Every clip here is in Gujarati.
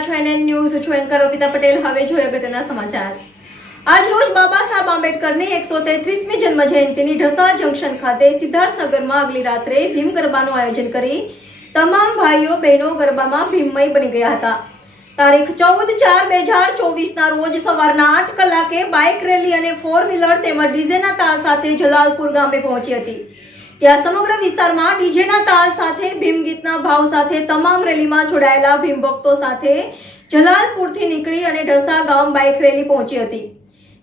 રહ્યા છો NN ન્યૂઝ છું એન્કર અર્પિતા પટેલ. હવે જોઈએ અગત્યના સમાચાર. આજ રોજ બાબા સાહેબ આંબેડકરની 133મી જન્મ જયંતિની ઢસા જંકશન ખાતે સિદ્ધાર્થનગરમાં આગલી રાત્રે ભીમ ગરબાનું આયોજન કરી તમામ ભાઈઓ બહેનો ગરબામાં ભીમમય બની ગયા હતા. તારીખ 14/4/2024 રોજ સવારના 8 કલાકે બાઇક રેલી અને 4 વ્હીલર તેમજ ડીજેના તાલ સાથે જલાલપુર ગામે પહોંચી હતી. ત્યાં સમગ્ર વિસ્તારમાં ડીજેના તાલ સાથે ભીમ ગીતના ભાવ સાથે તમામ રેલીમાં જોડાયેલા ભીમ ભક્તો સાથે જલાલપુરથી નીકળી અને ઢસા ગામ બાઇક રેલી પહોંચી હતી.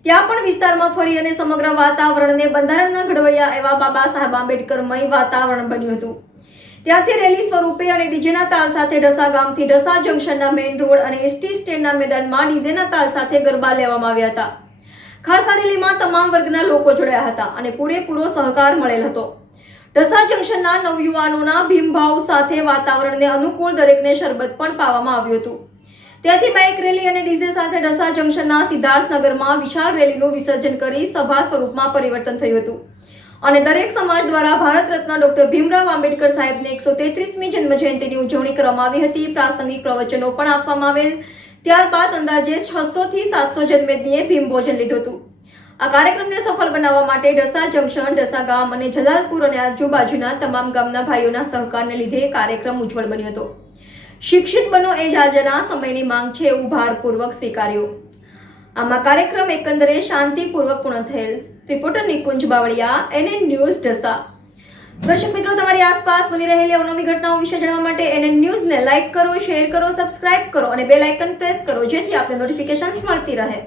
ત્યાં પણ વિસ્તારમાં ફરી અને સમગ્ર વાતાવરણને બંધારણના ઘડવૈયા એવા બાબા સાહેબ આંબેડકરમય વાતાવરણ બન્યું હતું. ત્યાંથી રેલી સ્વરૂપે અને ડીજેના તાલ સાથે ઢસા ગામથી ઢસા જંકશનના મેઇન રોડ અને એસટી સ્ટેન્ડના મેદાનમાં ડીજેના તાલ સાથે ગરબા લેવામાં આવ્યા હતા. ખાસ આ રેલીમાં તમામ વર્ગના લોકો જોડાયા હતા અને પૂરેપૂરો સહકાર મળેલ હતો. ઢસા જંકશનના નવયુવાનોના ભીમભાવ સાથે વાતાવરણને અનુકૂળ દરેકને શરબત પણ પાવામાં આવ્યું હતું. ત્યાંથી બાઇક રેલી અને ડીજે સાથે ઢસા જંકશનના સિદ્ધાર્થનગરમાં વિશાળ રેલીનું વિસર્જન કરી સભા સ્વરૂપમાં પરિવર્તન થયું હતું અને દરેક સમાજ દ્વારા ભારત રત્ન ડોક્ટર ભીમરાવ આંબેડકર સાહેબની 133મી જન્મ જયંતિની ઉજવણી કરવામાં આવી હતી. પ્રાસંગિક પ્રવચનો પણ આપવામાં આવેલ. ત્યારબાદ અંદાજે 600 થી 700 જન્મેદનીએ ભીમ ભોજન લીધું હતું. આ કાર્યક્રમને સફળ બનાવવા માટે ઢસા જંકશન, ઢસા ગામ અને જલાલપુર અને આજુબાજુના તમામ ગામના ભાઈઓના સહકારને લીધે કાર્યક્રમ ઉજ્જવળ બન્યો હતો. શિક્ષિત બનો એ જ આજના સમયની માંગ છે એવું ભારપૂર્વક સ્વીકાર્યું. આમાં કાર્યક્રમ એકંદરે શાંતિપૂર્વક પૂર્ણ થયેલ. Reporter Nikunj Bavaliya, NN news Dhasa. દર્શક મિત્રો, તમારી આસપાસ બની રહેલી અવનવી ઘટનાઓ વિશે જાણવા માટે NN ન્યૂઝને લાઇક કરો, શેર કરો, સબસ્ક્રાઇબ કરો અને બેલ આઇકન પ્રેસ કરો જેથી આપને નોટિફિકેશન્સ મળતી રહે.